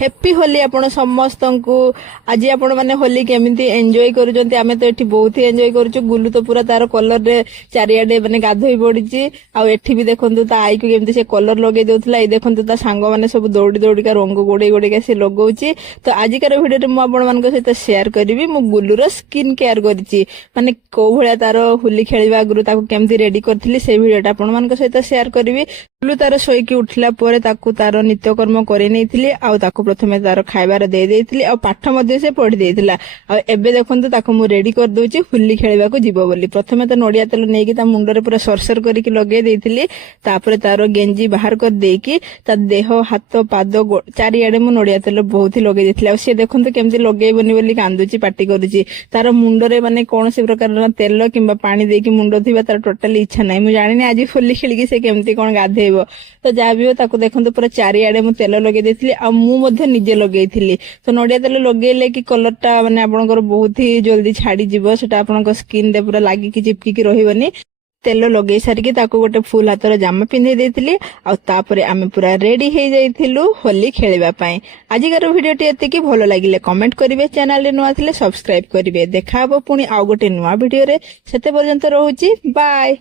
Happy Holi आपण समस्त को। आज आपण माने होली केमिति एंजॉय करूचंती आमे तो एठी बहुत ही एंजॉय करूछु। गुल्लू तो पूरा तार कलर रे चारियाडे माने गाधोई पड़िची। आ एठी भी देखंतु ता आई को केमिति से कलर लगे देउथला। ए देखंतु ता सांग माने सब दौड़ी दौड़ी का रंग गोडे गोडे का से लगौची। तो आजिकार वीडियो रे मु आपण मान सहित शेयर करबी मु गुल्लू रो स्किन केयर करिची। माने को भलिया तार होली खेलिबा आगरु ताको केमिति रेडी करथिली से वीडियो आपण मान सहित शेयर करबी। गुल्लू तार सोईकी उठला परे ताको तार नित्यकर्म करे नैथिली। आ ताको प्रथमे तार खाइबार दे देइथिली आ पाठ मध्ये से पढी देइथिला। आ एबे देखंतु ताको मु रेडी कर दोची होली खेलिबा को जीवो बोली। प्रथमे तो नडिया तेल नेकी ता मुंडो रे पूरा सरसर करिकि लगे देइथिली। तापरे तार गेंजी बाहर कर देकी ता देह हाथ पाद चारियाडे मु नडिया तेल बहुत ही लगे देइथिला। आ से देखंतु केमति लगेइबनी बोली कांदुची पाटी करूची। तार मुंडो रे माने कोनोसी प्रकार तेल किंबा पानी देकी मुंडो थिबा तार टोटली इच्छा नाही। मु जानिनी आज होली खेलिकि से केमति कोन गाधेइबो। तो जा भी हो ताको देखंतु पूरा चारियाडे मु तेल लगे देइथिली। आ मु मध्ये निजे लगेइथिली। तो नडिया तेल लगेइले कि कलर टा माने आपनकर बहुत ही जल्दी छाडी जिवो। सेटा आपनकर स्किन रे पूरा लागि कि चिपकी कि रहिबनी। तेल लगे सारिकी ताको गोटे फुल हातर जामा पिंधे देइथिली। आ तापरे आमे पूरा रेडी हे जाइथिलु होली खेलिबा पई। आजिकार वीडियोटी एतिकी भलो लागिले कमेंट करिवे, चैनल रे नुआ थिले सब्सक्राइब करिवे। देखा हबो पुनी आ गोटे नुआ वीडियो रे। सेते पर्यंत रहूची बाय।